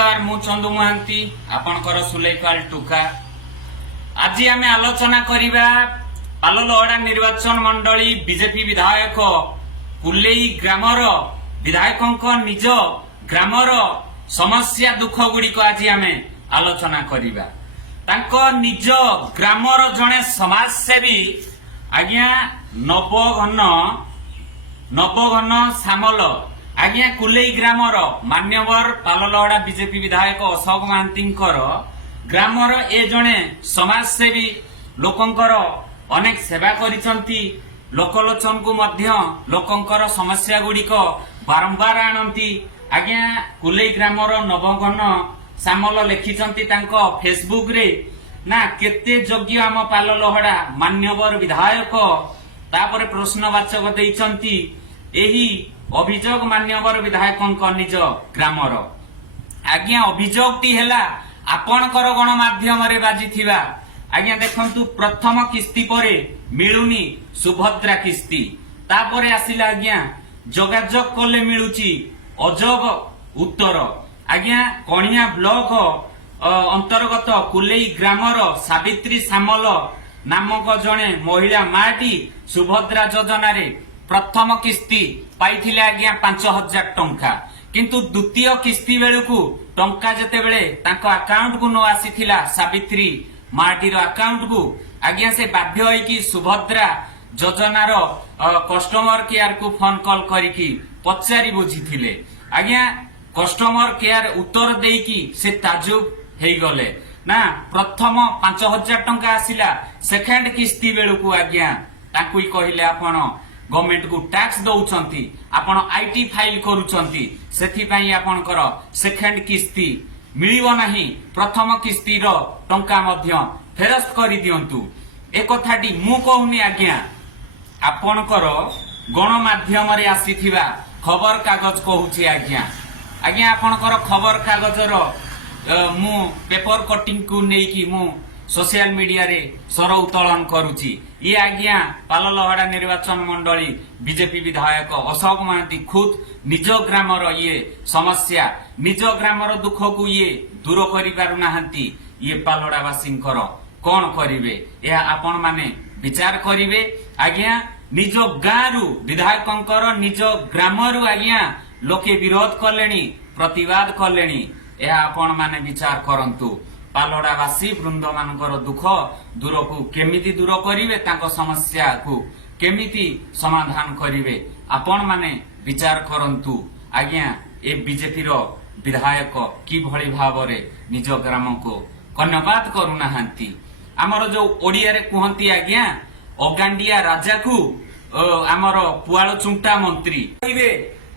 नमस्कार मु चंदू महांती आपणकर सुलेखाल टुका। आज आम आलोचना करिबा पाललहड़ा निर्वाचन मंडली बीजेपी विधायक कुलेई ग्रामर विधायक निज ग्रामर समस्या दुख गुड़िक आज आम आलोचना करिबा। तांको निज ग्रामर जड़े समाजसेवी आज्ञा नवघन सामल आज्ञा कुलेई ग्रामर मान्यवर पाललहड़ा बीजेपी विधायक अशोक महांती ग्रामर ए जड़े समाजसेवी लोकंकर अनेक सेवा करिसंती। लोकलोचन को मध्य लोकंकर समस्या गुड़िक बारंबार आणंती। आज्ञा कुलेई ग्रामर नवघन सामल लिखिसंती तांको फेसबुक रे ना केते योग्य आम पाललहड़ा मान्यवर विधायक तापर प्रश्नवाचक देइसंती। एही अभियोग मान्यवर विधायक निज ग्रामर आज्ञा अभियोगटी है आपणकर गणमाध्यम बाजी आज्ञा देखंतु प्रथम किस्ती परे मिलुनी सुभद्रा किस्ती तापरे आसिला आज्ञा जोगाजोग कले मिलुची अजब उत्तर। आज्ञा कणिया ब्लॉक अंतर्गत कुलेई ग्रामर सावित्री सामल नामक जड़े महिला माटी सुभद्रा योजना रे प्रथम किस्ती पाइथिले आज्ञा 5,000 टंका किंतु द्वितीय किस्ती बेलू टंका जेते बेले तांको अकाउंट को न आसीथिला सावित्री माटीर अकाउंट को आज्ञा से बाध्य होइकी सुभद्रा योजनार कस्टमर केयर को फोन कॉल करिकी पचारि बुझिथिले। आज्ञा कस्टमर केयर उत्तर देकी से ताजुब हेई गले ना प्रथम 5,000 टंका आसिला सेकेंड किस्ती बेलू आज्ञा तांकुई कहिले आपण गवर्नमेंट को टैक्स दउछंती आपण आईटी फाइल करूछंती सेथि पई आपणकर सेकेंड किस्ती मिलिबो नाही प्रथम किस्ती रो टंका मध्य फेरस्त करि दियंतु। ए कथाटी मु कहूनी आज्ञा आपणकर गणमाध्यम रे आसीथिबा खबर कागज कहूची आज्ञा। आज्ञा आपणकर खबर कागज रो मु पेपर कटिंग को नेकी मु सोशल मीडिया रे सर उत्तोलन करुची। ये आज्ञा पाललहड़ा निर्वाचन मंडली बीजेपी विधायक अशोक महांती खुद निज ग्रामर ये समस्या निज ग्रामर दुख को ये दूर करि पारु नाहंती। ये पाललहड़ावासी कौन करिवे या आपण माने विचार करिवे। आज्ञा निज गाँरु विधायकंकर निज ग्रामरु आज्ञा लोके विरोध कलेनी प्रतिवाद कलेनी या आपण माने विचार करंतु। पाललहड़ावासी वृंद मानकर दुख दूर को केमिति दूर करिवे तांको समस्या को केमिति समाधान करिवे आपण माने विचार करंतु। आज्ञा ए बीजेपी रो विधायक कि भली भावरे निज ग्राम को धन्यवाद करू नाहंती। हमर जो ओडिया रे कहंती आज्ञा अगांडिया राजा को हमर पुआल चुंटा मंत्री कहिवे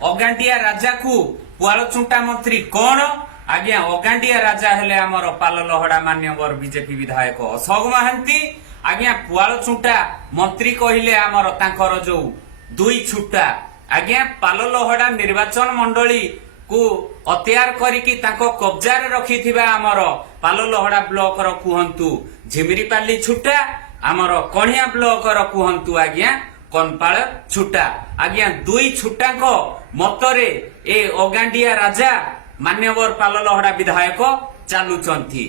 अगांडिया राजा को पुआल चुंटा मंत्री कोन आज्ञा अगांडिया राजा हेले आमर पाललहड़ा मान्यवर बीजेपी विधायक अशोक महांती। आज्ञा पुआल चुंटा मंत्री कहिले आमर तांकर जो दुई छुटा आज्ञा पाललहड़ा निर्वाचन मंडली को अत्यार करिकी तांको कब्जा रे रखिथिबा आमर पाललहड़ा ब्लॉक रो कुहंतु झिमिरीपाली छुटा आमर कणिया ब्लॉक रो कुहंतु आज्ञा कनपाळ छुटा। आज्ञा दुई छुटाको मतरे ए अगांडिया राजा मान्यवर पाललहड़ा विधायक चालुचंती।